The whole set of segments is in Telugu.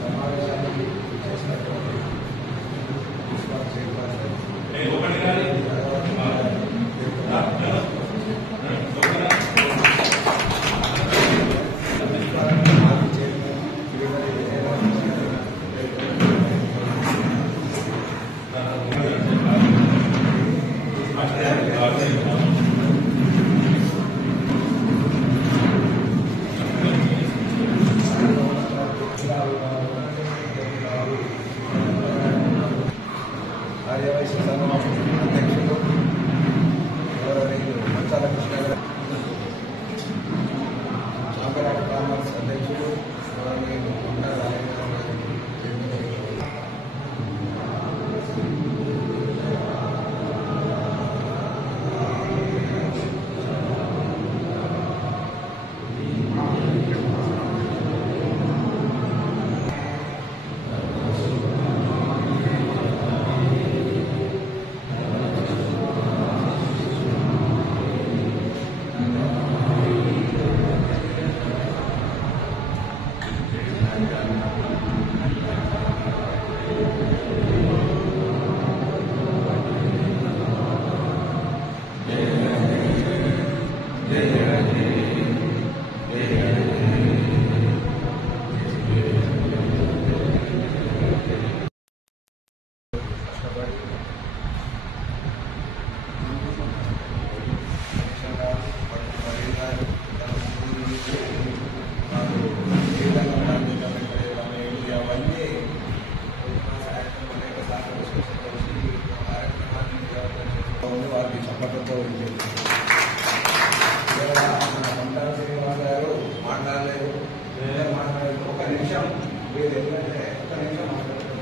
సమావేశానికి చేసినటువంటి మున్సిపల్ చైర్పర్సన్ ఆర్యవైశ్య సంఘం అధ్యక్షులు గౌరవనీయులు మంచాల కృష్ణ గారు, ఛాంబర్ ఆఫ్ కామర్స్ అధ్యక్షులు గౌరవనీయులు కొండా రాజేంద్ర గారు, వారికి చప్పట్లతో శ్రీనివాస్ గారు మాట్లాడలేదు, ఒక నిమిషం మీరు ఎందుకంటే ఒక నిమిషం మాట్లాడుతున్నారు.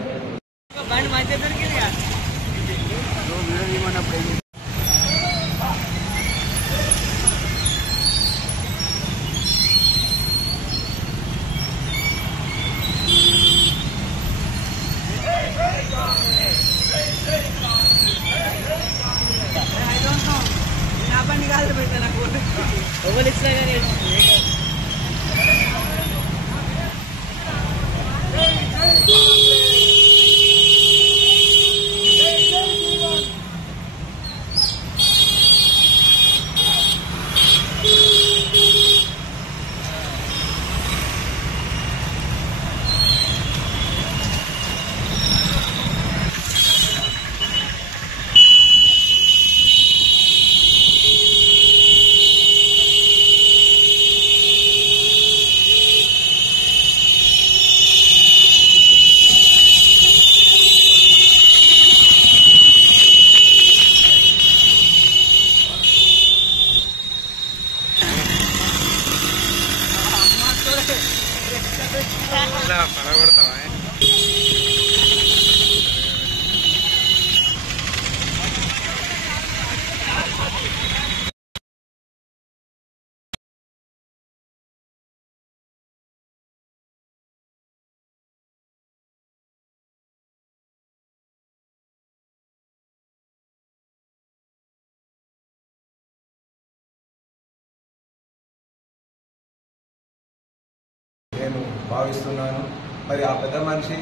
నేను భావిస్తున్నాను. మరి ఆ పెద్ద మనిషి,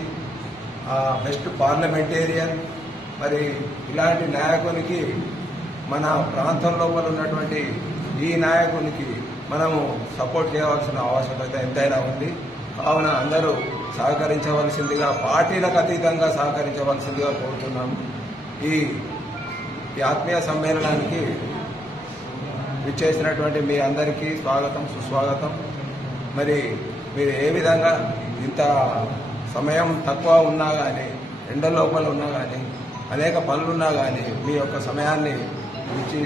ఆ బెస్ట్ పార్లమెంటేరియన్, మరి ఇలాంటి నాయకునికి మన ప్రాంతం లోపల ఉన్నటువంటి ఈ నాయకునికి మనము సపోర్ట్ చేయవలసిన ఆవశ్యకత ఎంతైనా ఉంది. కావున అందరూ సహకరించవలసిందిగా, పార్టీలకు అతీతంగా సహకరించవలసిందిగా కోరుతున్నాము. ఈ ఆత్మీయ సమ్మేళనానికి విచ్చేసినటువంటి మీ అందరికీ స్వాగతం, సుస్వాగతం. మరి మీరు ఏ విధంగా ఇంత సమయం తక్కువ ఉన్నా కానీ, ఎండ లోపల ఉన్నా కానీ, అనేక పనులున్నా కానీ మీ యొక్క సమయాన్ని ఇచ్చి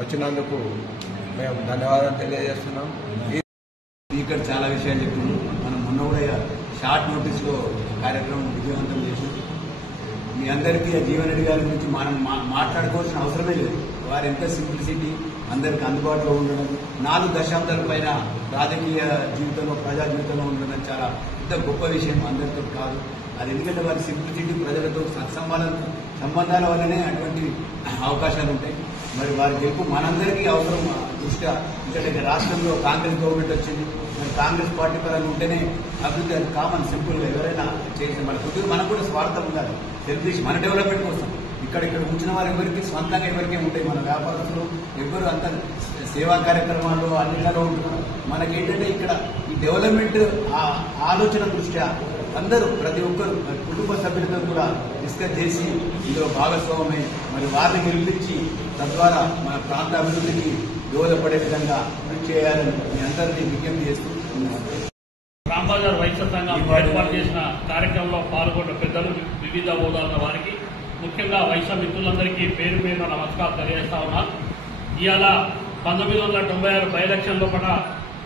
వచ్చినందుకు మేము ధన్యవాదాలు తెలియజేస్తున్నాం. ఇక్కడ చాలా విషయాలు చెప్తున్నాం. మనం మొన్న కూడా షార్ట్ నోటీస్లో కార్యక్రమం విజయవంతం చేసాం. మీ అందరికీ జీవన్ రెడ్డి గారి గురించి మనం మాట్లాడుకోవాల్సిన అవసరమే లేదు. వారు ఎంత సింప్లిసిటీ, అందరికీ అందుబాటులో ఉండడం, 4 దశాబ్దాల పైన రాజకీయ జీవితంలో, ప్రజా జీవితంలో ఉండడం చాలా పెద్ద గొప్ప విషయం. అందరితో కాదు అది, ఎందుకంటే వారి సింప్లిసిటీ, ప్రజలతో సంబంధాల వల్లనే అటువంటి అవకాశాలు ఉంటాయి. మరి వారి గెలుపు మనందరికీ అవసరం దృష్ట్యా. ఎందుకంటే రాష్ట్రంలో కాంగ్రెస్ గవర్నమెంట్ వచ్చింది, మరి కాంగ్రెస్ పార్టీ పరంగా ఉంటేనే అభివృద్ధి అది కామన్ సింపుల్ గా ఎవరైనా చేసిన మన కొద్దిగా మనకు కూడా స్వార్థం ఉండాలి. సెల్ఫిష్ మన డెవలప్మెంట్ కోసం ఇక్కడ కూర్చున్న వారు ఎవరికి స్వంతంగా ఎవరికే ఉంటాయి. మన వ్యాపారస్తులు ఎవరు అంత సేవా కార్యక్రమాలు అన్నింటిలో ఉంటున్నారు. మనకేంటంటే ఇక్కడ ఈ డెవలప్మెంట్ ఆలోచన దృష్ట్యా అందరూ ప్రతి ఒక్కరు కుటుంబ సభ్యులతో కూడా డిస్కస్ చేసి ఇందులో భాగస్వామ్యమై మరి వారిని గెలిపించి తద్వారా మన ప్రాంత అభివృద్ధికి దోహదపడే విధంగా కృషి చేయాలని మీ అందరినీ విజ్ఞప్తి చేస్తూ రాంబజార్ వైశ్య సంఘం ఏర్పాటు చేసిన కార్యక్రమంలో పాల్గొన్న పెద్దలు వివిధ హోదాల వారికి ముఖ్యంగా వైశ్య మిత్రులందరికీ పేరు పేరున నమస్కారం తెలియజేస్తా ఉన్నా. ఇవాళ 1996 బై ఎలక్షన్ లోపల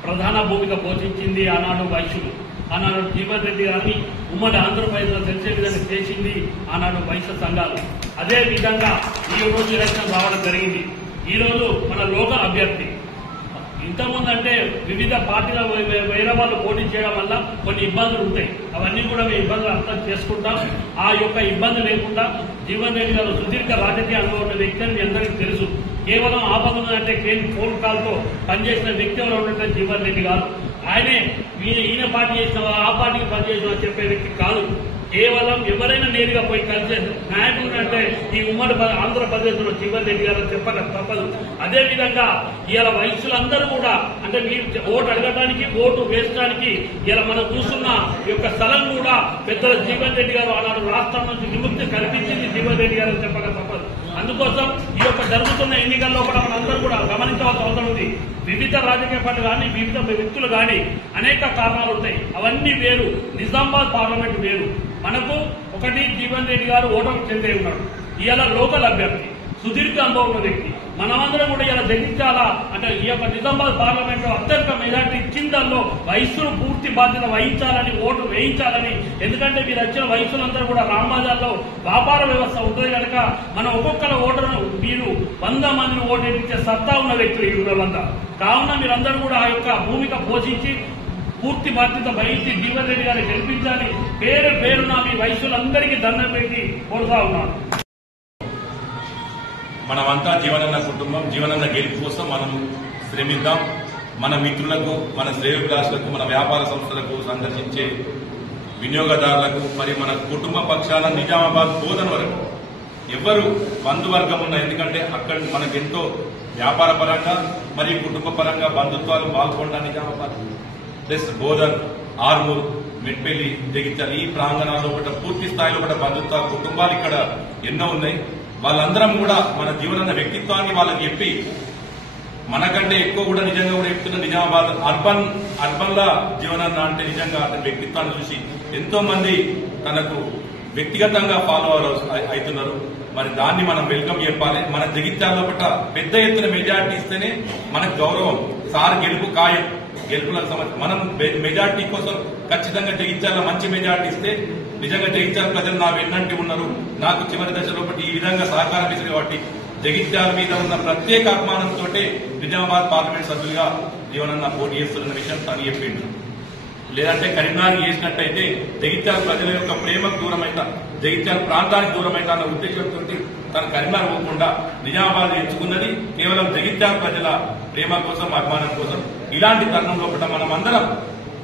ప్రధాన భూమిక పోషించింది ఆనాడు వైశ్యులు. ఆనాడు జీవన్ రెడ్డి గారిని ఉమ్మడి ఆంధ్రప్రదేశ్లో తెలిసే విధంగా చేసింది ఆనాడు వైశ్య సంఘాలు. అదే విధంగా ఈ రోజు ఎలక్షన్ రావడం జరిగింది. ఈ రోజు మన లోకల్ అభ్యర్థి ఇంతకుముందు అంటే వివిధ పార్టీల వేరే వాళ్ళు పోటీ చేయడం వల్ల కొన్ని ఇబ్బందులు ఉంటాయి. అవన్నీ కూడా మేము ఇబ్బందులు అర్థం చేసుకుంటాం. ఆ యొక్క ఇబ్బంది లేకుండా జీవన్ రెడ్డి గారు సుదీర్ఘ రాజకీయ అనుభవం ఉన్న వ్యక్తి అని మీ అందరికీ తెలుసు. కేవలం ఆపద అంటే ఫోన్ కాల్ తో పనిచేసిన వ్యక్తి ఎవరు ఉన్నట్టు జీవన్ రెడ్డి గారు. ఆయనే ఈయన పార్టీ చేసిన ఆ పార్టీకి పనిచేసిన చెప్పే వ్యక్తి కాదు. కేవలం ఎవరైనా నేరుగా పోయి కలిసే నాయకుడు అంటే ఈ ఉమ్మడి ఆంధ్రప్రదేశ్ లో జీవన్ రెడ్డి గారు చెప్పక తప్పదు. అదేవిధంగా ఇలా వైశ్యులందరూ కూడా అంటే మీరు ఓటు అడగడానికి ఓటు వేయడానికి ఇలా మనం చూస్తున్న యొక్క స్థలం కూడా పెద్దల జీవన్ రెడ్డి గారు ఆనాడు రాష్ట్రం నుంచి విముక్తి కల్పించింది జీవన్ రెడ్డి గారు చెప్పక తప్పదు. అందుకోసం ఈ యొక్క జరుగుతున్న ఎన్నికల్లో కూడా మనందరూ కూడా గమనించవలసిన అవసరం ఉంది. వివిధ రాజకీయ పార్టీలు కానీ వివిధ వ్యక్తులు కానీ అనేక కారణాలు ఉంటాయి. అవన్నీ వేరు. నిజామాబాద్ పార్లమెంట్ వేరు. మనకు ఒకటి జీవన్ రెడ్డి గారు ఓటమి చెందే ఉన్నాడు. ఇవాళ లోకల్ అభ్యర్థి సుదీర్ఘ అనుభవం ఉన్న వ్యక్తి. మనమందరం కూడా ఇలా జగించాలా అంటే ఈ యొక్క నిజామాబాద్ పార్లమెంట్ లో అత్యధిక మెజార్టీ ఇచ్చిన దానిలో వయస్సును పూర్తి బాధ్యత వహించాలని ఓటు వేయించాలని. ఎందుకంటే మీరు వచ్చిన వయస్సులందరూ కూడా రాంబజార్లో వ్యాపార వ్యవస్థ ఉంటుంది కనుక మనం ఒక్కొక్కల ఓటర్ను మీరు 100 మందిని ఓటేపించే సత్తా ఉన్న వ్యక్తులు ఈ ఊళ్ళంతా. కావున మీరందరూ కూడా ఆ యొక్క భూమిక పోషించి పూర్తి బాధ్యత వహించి జీవన్ రెడ్డి గారిని గెలిపించాలి. పేరు పేరున మీ వయస్సులందరికీ దండం పెట్టి కోరుతా ఉన్నాను. మనమంతా జీవనన్న కుటుంబం, జీవనన్న గెలుపు కోసం మనం శ్రమిద్దాం. మన మిత్రులకు, మన శ్రేయోభిలాషులకు, మన వ్యాపార సంస్థలకు, సందర్శించే వినియోగదారులకు, మరి మన కుటుంబ పక్షాన నిజామాబాద్ బోధన వరకు ఎవరు బంధువర్గం ఉన్నా, ఎందుకంటే అక్కడ మనకెంతో వ్యాపార పరంగా మరియు కుటుంబ పరంగా బంధుత్వాలు పాల్గొంటా నిజామాబాద్ ప్లస్ బోధన్, ఆర్మూర్, మెట్పల్లి, జగిత్యాల ఈ ప్రాంగణాల్లో కూడా పూర్తి స్థాయిలో కూడా బంధుత్వ కుటుంబాలు ఇక్కడ ఎన్నో ఉన్నాయి. వాళ్ళందరం కూడా మన జీవనన్న వ్యక్తిత్వాన్ని వాళ్ళకి చెప్పి మనకంటే ఎక్కువ కూడా నిజంగా కూడా చెప్తున్న నిజామాబాద్ అర్బన్ లా జీవనన్న అంటే నిజంగా అతని వ్యక్తిత్వాన్ని చూసి ఎంతో మంది తనకు వ్యక్తిగతంగా ఫాలో అవుతున్నారు. మరి దాన్ని మనం వెల్కమ్ చెప్పాలి. మన జగిత్యాలలో పట్ల పెద్ద ఎత్తున మెజార్టీ ఇస్తేనే మనకు గౌరవం. సార్ గెలుపు ఖాయం. గెలుపుల సమస్య మనం మెజార్టీ కోసం ఖచ్చితంగా జగిత్యాల మంచి మెజార్టీ ఇస్తే నిజంగా జగిత్యాల ప్రజలు నా వెన్నంటి ఉన్నారు, నాకు చివరి దశలో ఈ విధంగా సహకారం ఇస్తుంది. కాబట్టి జగిత్యాల మీద ఉన్న ప్రత్యేక అభిమానంతో నిజామాబాద్ పార్లమెంట్ సభ్యులుగా జీవనన్న పోటీ చేస్తున్న విషయం తను చెప్పిండు. లేదంటే కరీంనగర్ చేసినట్టయితే జగిత్యాల ప్రజల యొక్క ప్రేమకు దూరమైతా, జగిత్యాల ప్రాంతానికి దూరమైతా అన్న ఉద్దేశంతో తను కరీంనగర్ పోకుండా నిజామాబాద్ ఎంచుకున్నది కేవలం జగిత్యాల ప్రజల ప్రేమ కోసం, అభిమానం కోసం. ఇలాంటి తరుణంలో కూడా మనం అందరం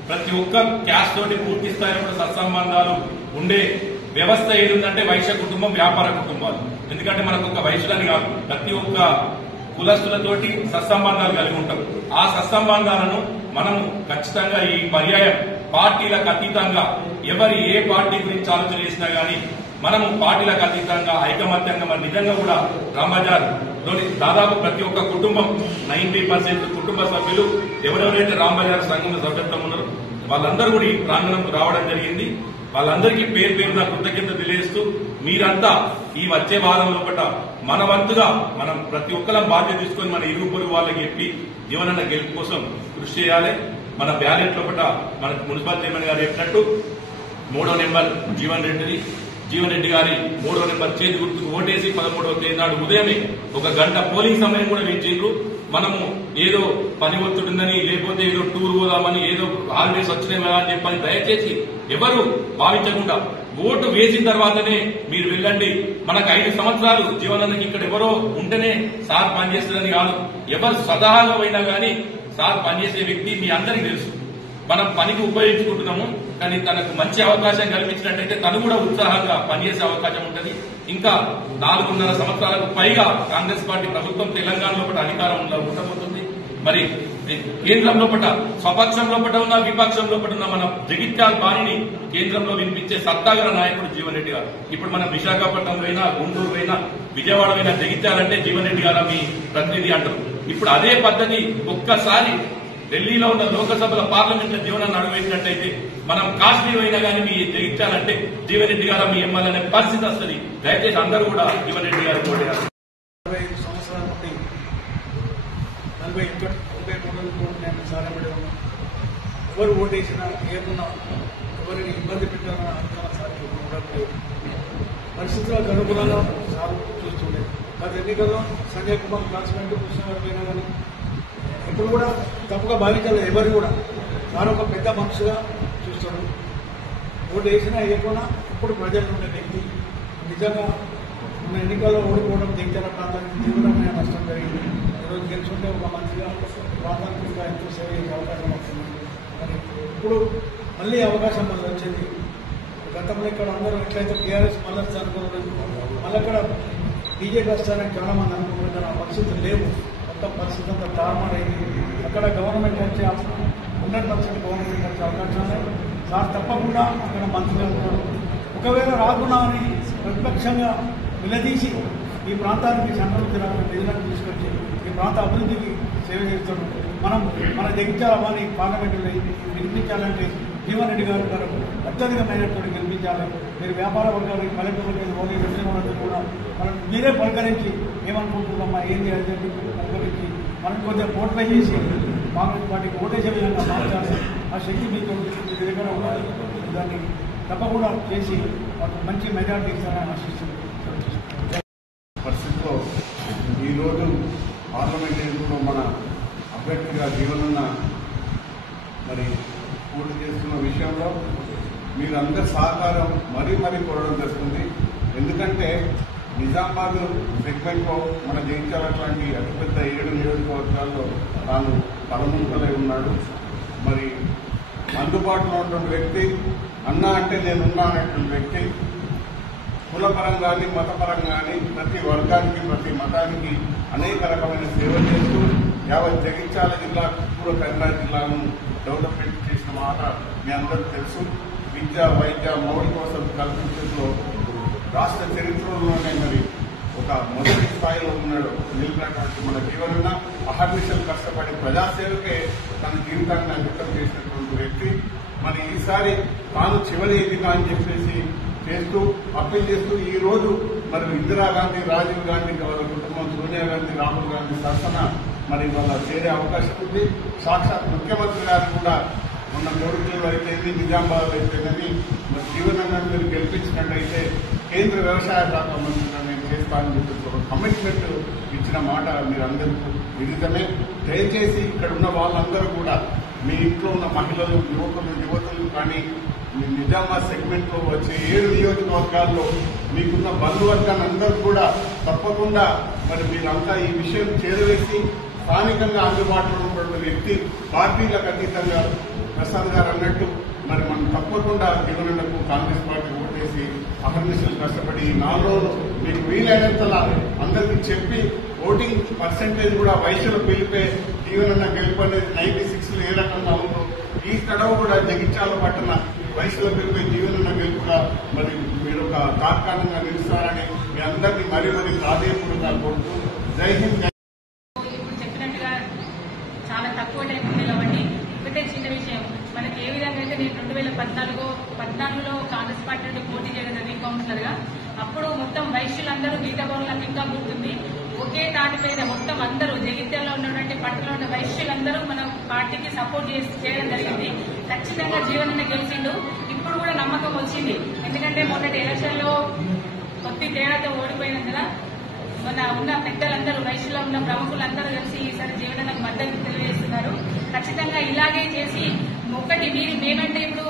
ప్రతి ఒక్క క్యాస్ట్ తోటి పూర్తి స్థాయిలో సత్సంబంధాలు ఉండే వ్యవస్థ ఏదుందంటే వైశ్య కుటుంబం, వ్యాపార కుటుంబాలు. ఎందుకంటే మనకు ఒక వైశ్యులని కాదు, ప్రతి ఒక్క కులస్తులతోటి సత్సంబంధాలు కలిగి ఉంటాం. ఆ సత్సంబంధాలను మనం ఖచ్చితంగా ఈ పర్యాయం పార్టీలకు అతీతంగా ఎవరి ఏ పార్టీ గురించి ఆలోచన చేసినా గానీ మనము పార్టీలకు అతీతంగా ఐకమత్యంగా మరి నిజంగా కూడా రాంబజార్ లోని దాదాపు ప్రతి ఒక్క కుటుంబం 90% కుటుంబ సభ్యులు ఎవరెవరైతే రాంబజార్ సంఘంలో సభ్యత్వం ఉన్నారో వాళ్ళందరూ కూడా ఈ ప్రాంగణంకు రావడం జరిగింది. వాళ్ళందరికీ పేరు పేరున కృతజ్ఞత తెలియజేస్తూ మీరంతా ఈ వచ్చే వారం లోపల మన వంతుగా మనం ప్రతి ఒక్కరం బాధ్యత తీసుకొని మన ఇరుగు పొరుగు వాళ్ళకి చెప్పి జీవనన్న గెలుపు కోసం కృషి చేయాలి. మన బ్యాలెట్ లోపల మనకు మున్సిపల్ చైర్మన్ గారు చెప్పినట్టు 3వ నెంబర్ జీవన్ రెడ్డి గారి 3వ నెంబర్ చేతి గుర్తుకు ఓటేసి 13వ తేదీ నాడు ఉదయమే 1 గంట పోలింగ్ సమయం కూడా వేయించారు. మనము ఏదో పని ఒత్తిడిందని లేకపోతే ఏదో టూర్ పోదామని ఏదో హాలిడేస్ వచ్చినాయి అని చెప్పని దయచేసి ఎవరు భావించకుండా ఓటు వేసిన తర్వాతనే మీరు వెళ్ళండి. మనకు 5 సంవత్సరాలు జీవనానికి ఇక్కడ ఎవరో ఉంటేనే సార్ పనిచేస్తుందని కాదు, ఎవరు స్వతహాగా పోయినా గానీ సార్ పనిచేసే వ్యక్తి మీ అందరికీ తెలుసు. మనం పనికి ఉపయోగించుకుంటున్నాము. కానీ తనకు మంచి అవకాశం కల్పించినట్టయితే తను కూడా ఉత్సాహంగా పనిచేసే అవకాశం ఉంటుంది. ఇంకా 4.5 సంవత్సరాలకు పైగా కాంగ్రెస్ పార్టీ ప్రభుత్వం తెలంగాణ లోపల అధికారంలో ఉండబోతుంది. మరి కేంద్రం లోపల స్వపక్షం లోపల ఉన్న విపక్షం లోపల ఉన్న మన జగిత్యాల బాణిని కేంద్రంలో వినిపించే సత్తాగర నాయకుడు జీవన్ రెడ్డి గారు. ఇప్పుడు మనం విశాఖపట్నం అయినా, గుంటూరు అయినా, విజయవాడ అయినా జగిత్యాలంటే జీవన్ రెడ్డి గారు మీ ప్రతినిధి అంటారు. ఇప్పుడు అదే పద్ధతి ఒక్కసారి ఢిల్లీలో ఉన్న లోకసభల పార్లమెంట్ లో జీవనాన్ని అడుగుపెట్టినట్టయితే మనం కాశ్మీర్ అయినా కానీ మీ జగిత్యాలంటే జీవన్ రెడ్డి గారు మీ ఎమ్మెల్యే అనే పరిస్థితి వస్తుంది. దయచేసి అందరూ కూడా జీవన్ రెడ్డి గారు ఓటేయాలి. 45 సంవత్సరాల నుండి 43 కోట్లు నేను సారపడి ఉన్నాను. ఎవరు ఓటేసినా ఏమున్నా ఎవరిని ఇబ్బంది పెట్టాలన్న అధికారం సార్కి ఉండట్లేదు. పరిస్థితులకు అనుగుణంగా సార్ చూస్తుండే. గత ఎన్నికల్లో సంజయ్ కుమార్ క్లాస్మేట్ కృష్ణ గారు పోయినా కానీ ఇప్పుడు కూడా తప్పుగా భావించలేదు. ఎవరు కూడా సార్ ఒక పెద్ద మనిషిగా చూస్తారు. ఓటు వేసినా వేయకుండా ఇప్పుడు ప్రజలు ఉండే వ్యక్తి. నిజంగా మన ఎన్నికల్లో ఓడిపోవడం జగిత్యాల ప్రాంతానికి తీవ్రమైన నష్టం జరిగింది. ఈరోజు గెలుచుంటే ఒక మంచిగా ప్రాంతానికి ఇంకా ఎంతో సేవ చేసే అవకాశం వస్తుంది. మరి ఇప్పుడు మళ్ళీ అవకాశం మళ్ళీ వచ్చింది. గతంలో ఇక్కడ అందరూ ఎట్లయితే టీఆర్ఎస్ మళ్ళీ అనుకోలేదు, మళ్ళీ అక్కడ బీజేపీ వస్తారని చాలా మంది అనుకుంటున్నారు. ఆ పరిస్థితులు లేవు. మొత్తం పరిస్థితి అంతా తారుమారైంది. అక్కడ గవర్నమెంట్ వచ్చే 100% గవర్నమెంట్ వచ్చే అవకాశాలు సార్ తప్పకుండా అక్కడ మంత్రిగా ఉంటారు. ఒకవేళ రాకుండా అని ప్రతిపక్షంగా నిలదీసి ఈ ప్రాంతానికి సంబంధించిన నిధులను తీసుకొచ్చి ఈ ప్రాంత అభివృద్ధికి సేవ చేస్తాడు. మనం మన జగిత్యాల వారిని పార్లమెంటులో గెలిపించాలంటే జీవన్ రెడ్డి గారు అత్యధిక మేరతో గెలిపించాలి. మీరు వ్యాపార వర్గానికి కలెక్టర్ ఓన్లీ వచ్చిన కూడా మనం మీరే పలకరించి ఏమనుకుంటున్నామా ఏం చేయాలి చెప్పి పలకరించి మనం కొంచెం ఓట్పై చేసి కాంగ్రెస్ పార్టీకి ఓటేసే విధంగా మార్చాలి. ఆ శక్తి మీకు మీ దగ్గర ఉండాలి. దాన్ని తప్పకుండా చేసి మంచి మెజార్టీ ఇస్తారని ఆశిస్తుంది. పరిస్థితిలో ఈరోజు పార్లమెంట్ ఎన్నికల్లో మన అభ్యర్థిగా జీవనన్న మరి పోటీ చేస్తున్న విషయంలో మీరందరి సహకారం మరీ కోరడం జరుగుతుంది. ఎందుకంటే నిజామాబాద్ సెగ్మెంట్లో మన జగిత్యాల లాంటి అతిపెద్ద 7 నియోజకవర్గాల్లో తాను తలముంకలై ఉన్నాడు. మరి అందుబాటులో ఉన్నటువంటి వ్యక్తి, అన్నా అంటే నేనున్నా అనేటువంటి వ్యక్తి, కులపరంగా కానీ మతపరంగా కానీ ప్రతి వర్గానికి ప్రతి మతానికి అనేక రకమైన సేవలు చేస్తూ యావత్ జగిత్యాల జిల్లా, పూర్వ కరీంనగర్ జిల్లాను డెవలప్మెంట్ చేసిన మాట మీ అందరికీ తెలుసు. విద్య, వైద్య, మౌలిక కోసం కల్పించడంలో రాష్ట్ర చరిత్రలోనే మరి ఒక మొదటి స్థాయిలో ఉన్నాడు నిలిపినటువంటి మన జీవనన్న అహర్నిశలు కష్టపడి ప్రజాసేవకే తన జీవితాన్ని అంకితం చేసినటువంటి వ్యక్తి. మరి ఈసారి తాను చివరి ఎన్నిక అని చెప్పేసి చేస్తూ అప్పీల్ చేస్తూ ఈ రోజు మరి ఇందిరాగాంధీ, రాజీవ్ గాంధీ వాళ్ళ కుటుంబం, సోనియా గాంధీ, రాహుల్ గాంధీ సరసన మరి వాళ్ళ చేరే అవకాశం ఉంది. సాక్షాత్ ముఖ్యమంత్రి గారు కూడా మొన్న కోరుకులు అయితేంది, నిజామాబాద్ అయితేనని మరి జీవనన్న మీరు గెలిపించినట్టయితే కేంద్ర వ్యవసాయ శాఖ మంత్రిగా నేను చేస్తానని చెప్పి ఒక కమిట్మెంట్ ఇచ్చిన మాట మీరందరికీ విదితమే. దయచేసి ఇక్కడ ఉన్న వాళ్ళందరూ కూడా మీ ఇంట్లో ఉన్న మహిళలు, యువతులు కానీ నిజామాబాద్ సెగ్మెంట్ లో వచ్చే 7 నియోజకవర్గాల్లో మీకున్న బంధువర్గాన్ని అందరూ కూడా తప్పకుండా మరి మీరంతా ఈ విషయం చేరవేసి స్థానికంగా అందుబాటులో ఉన్నటువంటి వ్యక్తి, పార్టీలకు అతీతంగా ప్రసాద్ గారు అన్నట్టు మరి మనం తప్పకుండా జీవనన్నకు కాంగ్రెస్ పార్టీ ఓటేసి అహర్నిశలు కష్టపడి 4 రోజులు మీకు వీలైనంతలా అందరికీ చెప్పి ఓటింగ్ పర్సెంటేజ్ కూడా వయసులో పిలిపే జీవనన్న గెలుపు అనేది 96లో ఏ రకంగా ఉందో ఈ తడవ కూడా జగిత్యాల పట్టణ వయసులో పిలిపే జీవనన్న గెలుపుగా మరి మీరు ఒక తాత్కాలికంగా నిలుస్తారని మీ అందరినీ మరీ ప్రాధాన్యతగా కోరుతూ జై హింద్. చెప్పినట్టుగా చాలా తక్కువ టైం ఉంది కాబట్టి ఒకటే చిన్న విషయం, మనకి ఏ విధంగా అయితే నేను 2014లో కాంగ్రెస్ పార్టీ నుండి పోటీ చేయడం జరిగింది కౌన్సిలర్ గా. అప్పుడు మొత్తం వైశ్యులందరూ గీతా భవన్లకు ఇంకా గుర్తుంది. ఒకే తాటిపైన మొత్తం అందరూ జగిత్యాలలో ఉన్నటువంటి పట్టణంలో ఉన్న వైశ్యులందరూ మన పార్టీకి సపోర్ట్ చేయడం జరిగింది. ఖచ్చితంగా జీవనన్న గెలిచిండు. ఇప్పుడు కూడా నమ్మకం వచ్చింది. ఎందుకంటే మొన్నటి ఎలక్షన్ లో కొద్ది తేడాతో ఓడిపోయినందున మన ఉన్న పెద్దలందరూ, వయసులో ఉన్న ప్రముఖులందరూ కలిసి ఈసారి జీవనన్నకు మద్దతు తెలియజేస్తున్నారు. ఖచ్చితంగా ఇలాగే చేసి ఒకటి మేమంటే ఇప్పుడు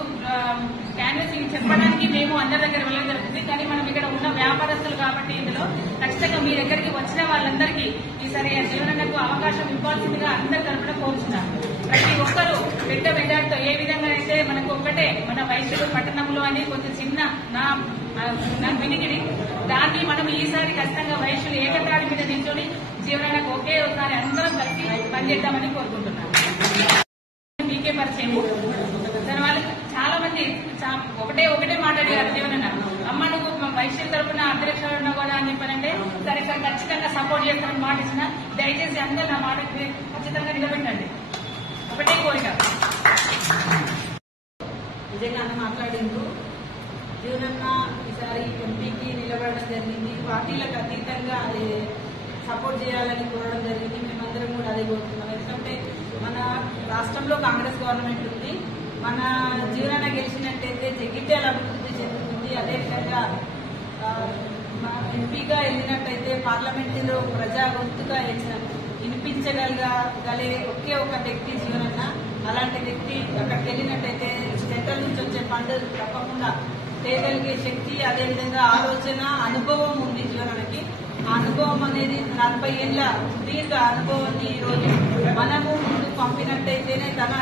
క్యాన్వసింగ్ చెప్పడానికి మేము అందరి దగ్గర వెళ్ళడం జరుగుతుంది. కానీ మనం ఇక్కడ ఉన్న వ్యాపారస్తులు కాబట్టి ఇందులో ఖచ్చితంగా మీ దగ్గరికి వచ్చిన వాళ్ళందరికీ ఈసారి జీవనన్నకు అవకాశం ఇవ్వాల్సిందిగా అందరి తరపున కోరుతున్నాను. ప్రతి ఒక్కరూ పెద్ద మెజార్టీతో ఏ విధంగా అయితే మనకు ఒకటే మన వైద్యులు పట్టణంలో అని కొంచెం చిన్న నా వినికిడి దాన్ని మనం ఈసారి ఖచ్చితంగా వైద్యులు ఏకతాడి మీద నిల్చొని జీవనానికి ఒకే ఒకసారి అందరం కలిసి పనిచేద్దామని కోరుకుంటున్నాను. మీకే పరిచయం దానివల్ల చాలా మంది ఒకటే మాట్లాడారు జీవనన్న అమ్మ నువ్వు వైశ్యుల తరఫున అధ్యక్షుడు ఉన్నా కూడా అని చెప్పానంటే సరే సార్ ఖచ్చితంగా సపోర్ట్ చేస్తానని మాట ఇచ్చిన దయచేసి అందరూ నా మాట ఖచ్చితంగా నిలబెట్టండి. ఒకటే కోరిక. నిజంగా అన్న మాట్లాడిండ్రు. జీవనన్న ఈసారి ఎంపీకి నిలబడడం జరిగింది. పార్టీలకు అతీతంగా అది సపోర్ట్ చేయాలని కోరడం జరిగింది. మేమందరం కూడా అదే కోరుతున్నాం. ఎందుకంటే మన రాష్ట్రంలో కాంగ్రెస్ గవర్నమెంట్ ఉంది. మన జీవనన్న గెలిచినట్టయితే జగిత్యాల అభివృద్ధి చెందుతుంది. అదేవిధంగా ఎంపీగా వెళ్ళినట్టయితే పార్లమెంటులో ప్రజా గొంతుగా వినిపించగలే ఒకే ఒక వ్యక్తి జీవనన్న. అలాంటి వ్యక్తి అక్కడికి వెళ్ళినట్టయితే సెంట్రల్ నుంచి వచ్చే ఫండ్ తప్పకుండా చేయగలిగే శక్తి, అదేవిధంగా ఆలోచన, అనుభవం ఉంది జీవనన్నకి. ఆ అనుభవం అనేది 40 ఏళ్ల సుదీర్ఘ అనుభవాన్ని ఈరోజు మనము ముందు పంపినట్టయితేనే తన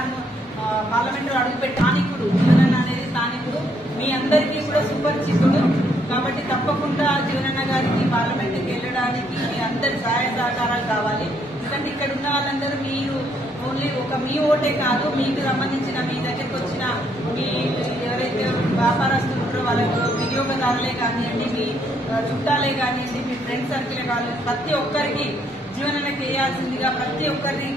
పార్లమెంట్లో అడుగుపెట్టి స్థానికుడు జీవనన్న అనేది స్థానికుడు మీ అందరికీ కూడా సుపరిచితుడు. కాబట్టి తప్పకుండా జీవనన్న గారికి పార్లమెంట్కి వెళ్ళడానికి మీ అందరి సహాయ సహకారాలు కావాలి. ఎందుకంటే ఇక్కడ ఉన్న వాళ్ళందరూ మీరు ఓన్లీ మీ ఓటే కాదు, మీకు సంబంధించిన మీ దగ్గరికి వచ్చిన మీ ఎవరైతే వ్యాపారస్తులు ఉంటారో వాళ్ళకు వినియోగదారులే కానివ్వండి, మీ చుట్టాలే కానివ్వండి, మీ ఫ్రెండ్ సర్కిలే కానివ్వండి, ప్రతి ఒక్కరికి జీవనన్నకి వేయాల్సిందిగా ప్రతి ఒక్కరిని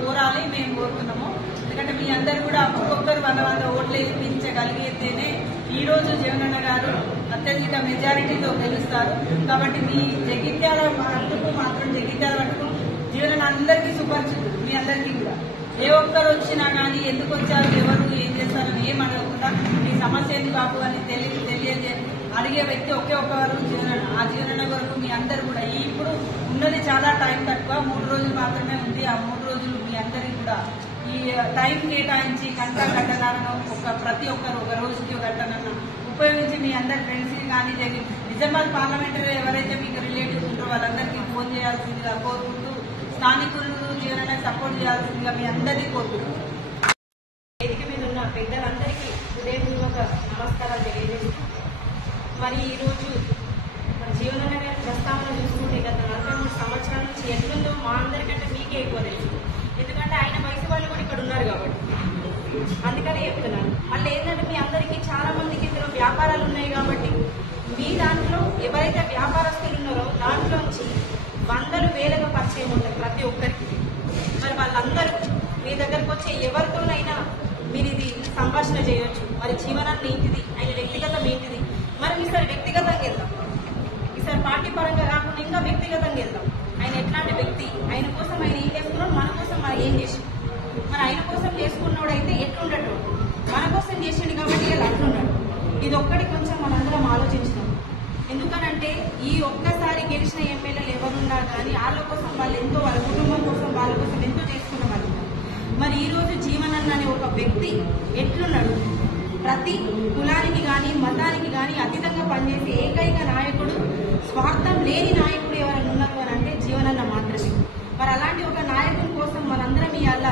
కోరాలి మేము కోరుతున్నాము. ఎందుకంటే మీ అందరు కూడా ఒక్కొక్కరు 100 ఓట్లు వేయించగలిగితేనే ఈ రోజు జీవనన్న గారు అత్యధిక మెజారిటీతో గెలుస్తారు. కాబట్టి మీ జగిత్యాల మట్టుకు మాత్రం జగిత్యాల మట్టుకు జీవనన్న అందరికీ సుపరిచితుడు. మీ అందరికీ కూడా ఏ ఒక్కరు వచ్చినా కానీ ఎందుకు వచ్చారు, ఎవరు ఏం చేస్తారని ఏం అడగకుండా మీ సమస్య ఏంది బాబు అని అడిగే వ్యక్తి ఒకే ఒక్కరు జీవనన్న. ఆ జీవనన్న వరకు మీ అందరు కూడా ఇప్పుడు ఉన్నది చాలా టైం తక్కువ, 3 రోజులు మాత్రమే ఉంది. ఆ 3 రోజులు మీ అందరికీ కూడా ఈ టైం కేటాయించి గంటన్నరను ప్రతి ఒక్కరు ఒక రోజుకి ఒక గంటన్నర ఉపయోగించి మీ అందరి ఫ్రెండ్స్ కి కానీ నిజామాబాద్ పార్లమెంటరీ ఎవరైతే మీకు రిలేటివ్స్ ఉంటారో వాళ్ళందరికీ ఫోన్ చేయాల్సిందిగా కోరుకుంటూ స్థానికులు జీవనన్న సపోర్ట్ చేయాల్సిందిగా మీ అందరికీ కోరుకుంటున్నాం. వేదిక మీద ఉన్న పెద్దలందరికీ హృదయపూర్వక నమస్కారాలు తెలియజేస్తూ మరి ఈరోజు మన జీవనన్న గారి ప్రస్తావన చూసుకుంటే గత 43 సంవత్సరాల నుంచి ఎట్లుందో మా అందరికంటే మీకే ఎక్కువ తెలుసు. ఎందుకంటే ఆయన వయసు వాళ్ళు కూడా ఇక్కడ ఉన్నారు కాబట్టి అందుకనే చెప్తున్నాను. మళ్ళీ ఏంటంటే మీ అందరికీ చాలా మందికి ఇందులో వ్యాపారాలు ఉన్నాయి కాబట్టి మీ దాంట్లో ఎవరైతే వ్యాపారస్తులు ఉన్నారో దాంట్లోంచి 100 వేలుగా పరిచయం ఉంటారు ప్రతి ఒక్కరికి. మరి వాళ్ళందరూ మీ దగ్గరకు వచ్చే ఎవరితోనైనా మీరు ఇది సంభాషణ చేయొచ్చు. మరి జీవనాన్ని ఏంటిది, ఆయన వ్యక్తిగతం ఏంటిది, మనం ఈసారి వ్యక్తిగతంగా వెళ్దాం. ఈసారి పార్టీ పరంగా కాకుండా ఇంకా వ్యక్తిగతంగా వెళ్దాం. ఆయన ఎట్లాంటి వ్యక్తి, ఆయన కోసం ఆయన ఏం చేసుకున్నాడు, మన కోసం మనం ఏం చేసి, మరి ఆయన కోసం చేసుకున్నాడైతే ఎట్లుండడు, మన కోసం చేసిండు కాబట్టి ఇలా అట్లున్నాడు. ఇది ఒక్కటి కొంచెం మనందరం ఆలోచించుతాం. ఎందుకనంటే ఈ ఒక్కసారి గెలిచిన ఎమ్మెల్యేలు ఎవరున్నా కానీ వాళ్ళ కోసం వాళ్ళు ఎంతో, వాళ్ళ కుటుంబం కోసం వాళ్ళ కోసం ఎంతో చేసుకున్న వాళ్ళు. మరి ఈ రోజు జీవనన్న అనే ఒక వ్యక్తి ఎట్లున్నాడు, ప్రతి కులానికి కానీ మతానికి కానీ అతీతంగా పనిచేసే ఏకైక నాయకుడు, స్వార్థం లేని నాయకుడు ఎవరైనా ఉన్నారు అని అంటే జీవనన్న మాత్రమే. మరి అలాంటి ఒక నాయకుడి కోసం మనందరం ఇవాళ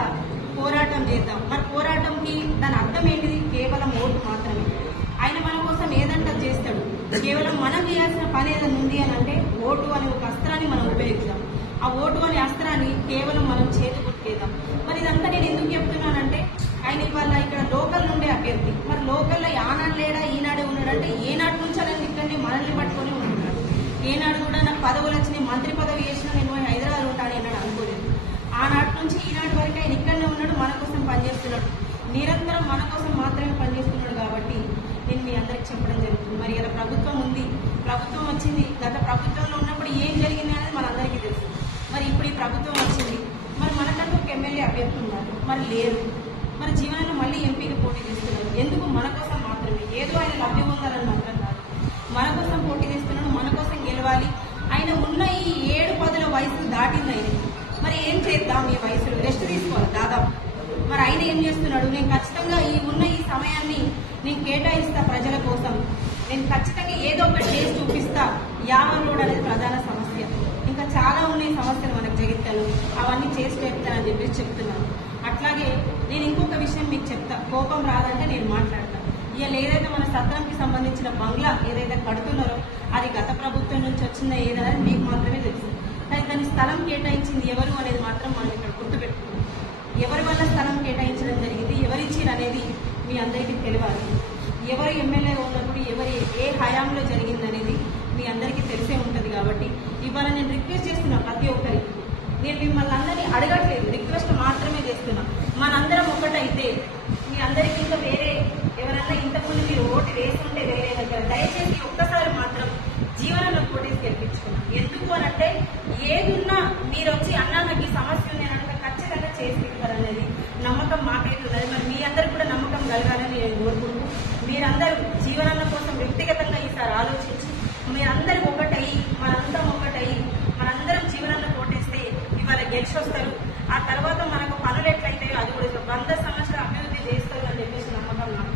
పోరాటం చేద్దాం. మరి పోరాటంకి దాని అర్థం ఏంటిది, కేవలం ఓటు మాత్రమే. ఆయన మన కోసం ఏదంటే చేస్తాడు. కేవలం మనం చేయాల్సిన పని ఏదైనా ఉంది అని అంటే ఓటు అనే ఒక అస్త్రాన్ని మనం ఉపయోగిస్తాం. ఆ ఓటు అనే అస్త్రాన్ని కేవలం మనం చేతి గుర్తిద్దాం. మరి ఇదంతా నేను ఎందుకు చెప్తున్నానంటే ఆయన ఇవాళ ఇక్కడ లోకల్ నుండే అభ్యర్థి. మరి లోకల్లో ఆనాడు లేడా ఈనాడే ఉన్నాడంటే ఏనాడు నుంచి అనేది ఇక్కడనే మనల్ని పట్టుకొని ఉంటున్నాడు. ఏనాడు కూడా నాకు పదవులు వచ్చినాయి, మంత్రి పదవి చేసినా నేను హైదరాబాద్ ఉంటాను ఏనాడు అనుకోలేదు. ఆనాటి నుంచి ఈనాటి వరకు ఆయన ఇక్కడనే ఉన్నాడు, మన కోసం పనిచేస్తున్నాడు, నిరంతరం మన కోసం మాత్రమే పనిచేస్తున్నాడు. కాబట్టి నేను మీ అందరికి చెప్పడం జరుగుతుంది. మరి ఇలా ప్రభుత్వం ఉంది, ప్రభుత్వం వచ్చింది. గత ప్రభుత్వంలో ఉన్నప్పుడు ఏం జరిగింది అనేది మనందరికీ తెలుసు. మరి ఇప్పుడు ఈ ప్రభుత్వం వచ్చింది, మరి మనకంటూ ఒక ఎమ్మెల్యే అభ్యర్థి ఉన్నారు, మరి లేరు. మరి జీవనాన్ని మళ్ళీ ఎంపీకి పోటీ చేస్తున్నారు. ఎందుకు, మన కోసం మాత్రమే. ఏదో ఆయన లబ్ధి పొందాలని మాత్రం కాదు, మన కోసం పోటీ చేస్తున్నాడు, మన కోసం గెలవాలి. ఆయన ఉన్న ఈ 7-10 వయసులు దాటింది ఆయన. మరి ఏం చేద్దాం, ఈ వయసులో రెస్ట్ తీసుకోవాలి దాదాపు. మరి ఆయన ఏం చేస్తున్నాడు, నేను ఖచ్చితంగా ఈ సమయాన్ని నేను కేటాయిస్తా ప్రజల కోసం, నేను ఖచ్చితంగా ఏదో ఒకటి చేసి చూపిస్తా. యావన్ రోడ్ అనేది ప్రధాన సమస్య, ఇంకా చాలా ఉన్నాయి సమస్యలు మనకు జగిత్యాలు, అవన్నీ చేసి చెప్తానని చెప్పేసి చెప్తున్నాను. అట్లాగే నేను ఇంకొక విషయం మీకు చెప్తా, కోపం రాదంటే నేను మాట్లాడతా. ఇవాళ ఏదైతే మన సత్రంకి సంబంధించిన బంగ్లా ఏదైతే కడుతున్నారో అది గత ప్రభుత్వం నుంచి వచ్చిందా ఏదైనా మీకు మాత్రమే తెలుసు. కానీ దాని స్థలం కేటాయించింది ఎవరు అనేది మాత్రం మనం ఇక్కడ గుర్తుపెట్టుకున్నాం. ఎవరి వల్ల స్థలం కేటాయించడం జరిగింది, ఎవరిచ్చారు అనేది మీ అందరికీ తెలియాలి. ఎవరు ఎమ్మెల్యే ఉన్నప్పుడు ఎవరి ఏ హయాంలో జరిగిందనేది మీ అందరికీ తెలిసే ఉంటుంది. కాబట్టి ఇవాళ నేను రిక్వెస్ట్ చేస్తున్నా ప్రతి ఒక్కరికి, నేను మిమ్మల్ని అందరినీ అడగట్లేదు, రిక్వెస్ట్ మాత్రమే చేస్తున్నా. మనందరం ఒకటైతే మీ అందరికీ ఇంకా వేరే ఎవరన్నా ఇంతకుముందు మీరు ఓటు వేస్తుంటే వేరే దగ్గర దయచేసి ఒక్కసారి మాత్రం జీవనంలో పోటీస్ గెలిపించుకున్నాం. ఎందుకు అనంటే ఏదున్నా మీరు వచ్చి అన్నా నాకు ఈ సమస్య ఉందేనంటే ఖచ్చితంగా చేసి తీరుతారనేది నమ్మకం మాకైతున్నది. మరి మీ అందరికి కూడా నమ్మకం కలగాలని నేను కోరుకుంటూ మీరందరూ జీవనాల కోసం వ్యక్తిగతంగా ఈసారి ఆలోచించి మీరందరూ ఒకటయ్యి మనందరం జీవనాన్ని పోటేస్తే ఇవాళ గెలిచొస్తారు. ఆ తర్వాత మనకు పనులు ఎట్లయితే అది కూడా 100 సంవత్సరాల అభివృద్ధి చేస్తారు అని చెప్పేసి నమ్మకం నాకు.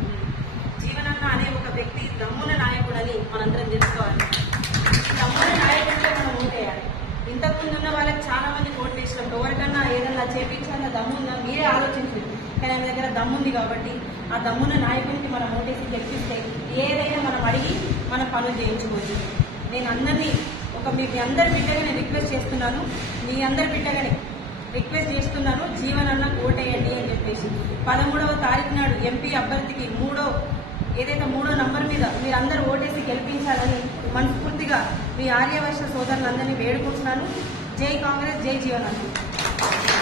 జీవనన్న అనే ఒక వ్యక్తి దమ్మున నాయకుడని మనందరం తెలుసుకోవాలి. దమ్మున నాయకుడితో మనం ఓటేయాలి. ఇంతకుముందు ఉన్న వాళ్ళకి చాలా మంది ఓట్లు వేసినప్పుడు ఎవరికన్నా ఏదన్నా చేపించాలన్న దమ్ముందా మీరే ఆలోచించండి. కానీ ఆమె దగ్గర దమ్ముంది కాబట్టి ఆ దమ్మున నాయకుడికి మనం ఓటేసి గెలిపిస్తే ఏదైనా మనం అడిగి మన పనులు చేయించుకోవచ్చు. నేను అందరినీ మీ అందరి బిడ్డగా నేను రిక్వెస్ట్ చేస్తున్నాను, మీ అందరి బిడ్డగానే రిక్వెస్ట్ చేస్తున్నాను, జీవనన్న ఓటేయండి అని చెప్పేసి 13వ తారీఖు నాడు ఎంపీ అభ్యర్థికి ఏదైతే 3వ నంబర్ మీద మీరందరూ ఓటేసి గెలిపించాలని మనస్ఫూర్తిగా మీ ఆర్యవైశ్య సోదరులందరినీ వేడుకుంటున్నాను. జై కాంగ్రెస్, జై జీవనన్న.